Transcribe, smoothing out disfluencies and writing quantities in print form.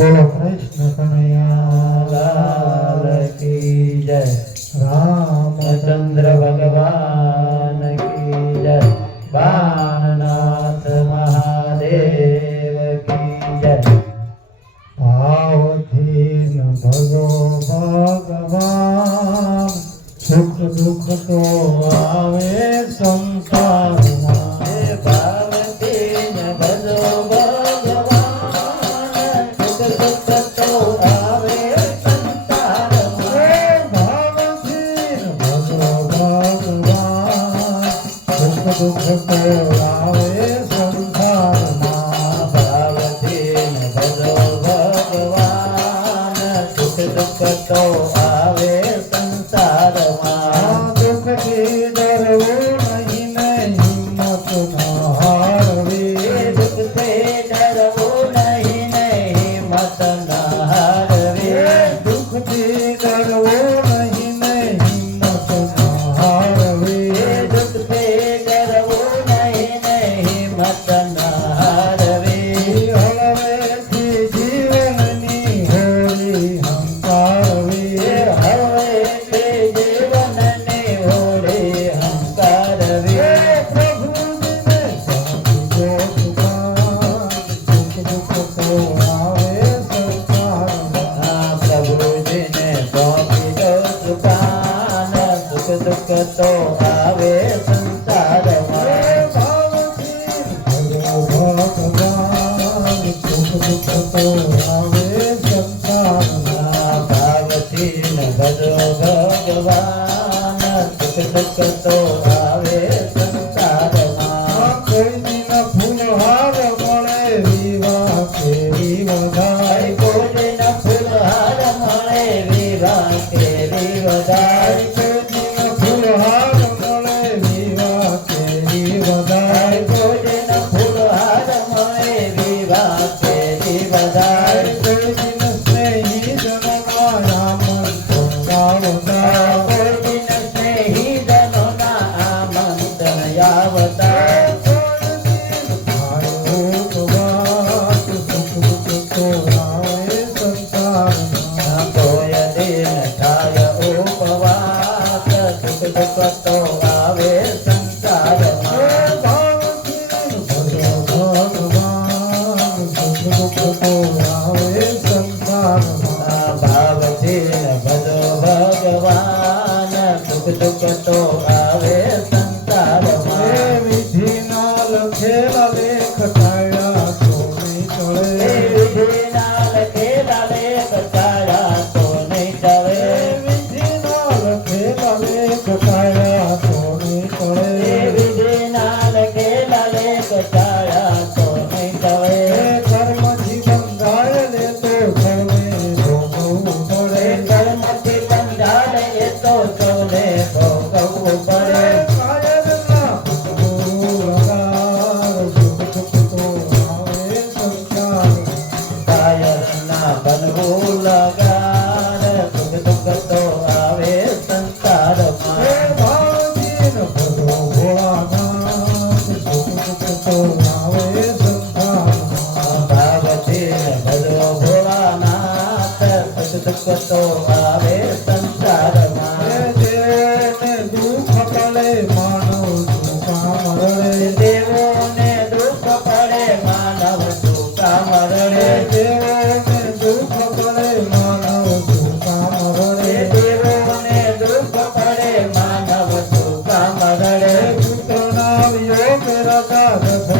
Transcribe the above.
બોલો કૃષ્ણ કનૈયા લાલ કી જય. રામચંદ્ર ભગવાન કી જય. બાણનાથ મહાદેવ કી જય. ભાવથી ન ભજો ભગવાન સુખ દુઃખ તો આવે સંસારમાં. હે ભાવથી ન ભજો ભગવાન સુખ દુઃખ તો આવે સંસારમાં. ભાવથી ન ભજો ભગવાન સુખ દુઃખ તો આવે સંસારમાં. ભાવથી ન ભજો ભગવાન સુખ દુઃખ તો આવે સંસારમાં. દુઃખથી ડરવું નહીં ને હિંમત ન હારવી. દુઃખથી ડરવું નહીં ને હિંમત ન હારવી. દુઃખથી ડરવું નહીં ને હિંમત ન હારવી. દુઃખથી ડરવું નહીં ને હિંમત ન હારવી. હળવેથી જીવનની હોળી હંકારવી. હળવેથી જીવનની હોળી હંકારવી. પ્રભુજીને સમજો સુખાન સુખ દુઃખ તો આવે સંસારમાં. પ્રભુજીને સોંપી દો સુખાન સુખ દુઃખ તો આવે સંસારમાં. ભાવથી ભજો ભગવાન સુખ દુઃખ તો આવે સંસારમાં. ભાવથી ન ભજો ભગવાન સુખ દુઃખ તો આવે સંસારમાં. કોઈની ન ફૂલહાર મળે વિવાહ કેરી વધાય. કોઈને ન ફૂલહાર મળે વિવાહ કેરી વધાય. કોઈની ન ફૂલહાર મળે વિવાહ કેરી વધાય. કોઈને ન ફૂલહાર મળે વિવાહ કેરી વધાય. કોઈની ન સ્નેહી જનોના આમંત્રણ આવતા. કોઈને સ્નેહીજનોના આમંત્રણ આવતા. કોઈ દિન થાય ઉપવાસ સુખ દુઃખ તો આવે સંસારમાં. ભાવથી ન ભજો ભગવાન સુખ દુઃખ તો આવે સંસારમાં. વિધિના લખેલા લેખ ટાળ્યા તો નહીં ચડે. વિધિના લખેલા લેખ ટાળ્યા તો નહીં ટળે. વિધિના લખેલા લેખ ટાળ્યા તો નહીં ચડે. વિધિના લખેલા લેખ ટાળ્યા તો નહીં ટળે. કર્મથી બંધાયેલે તો સૌને ભોગવવું પડે. કર્મથી બંધાયેલે તો સૌને ભોગવવું પડે. કાયરના ભોગવું લગાર સુખ દુઃખ તો આવે સંસારમાં. કાયરના બનવું લગાર સુખ દુઃખ તો આવે સંસારમાં. ભાવથી ન ભજો ભોળાનાથ સુખ દુઃખ તો આવે સંસારમાં. ભાવથી ન ભજો ભોળાનાથ સુખ દુઃખ તો આવે સંસારમાં. દેવોને દુઃખ પડે માનવ સુખા મરડે. દેવોને દુઃખ પડે માનવ સુખા મરડે. દેવોને દુઃખ પડે માનવ સુખા મરડે. દેવોને દુઃખ પડે માનવ સુખા મરડે. પુત્રના વિયોગે રાજા રથ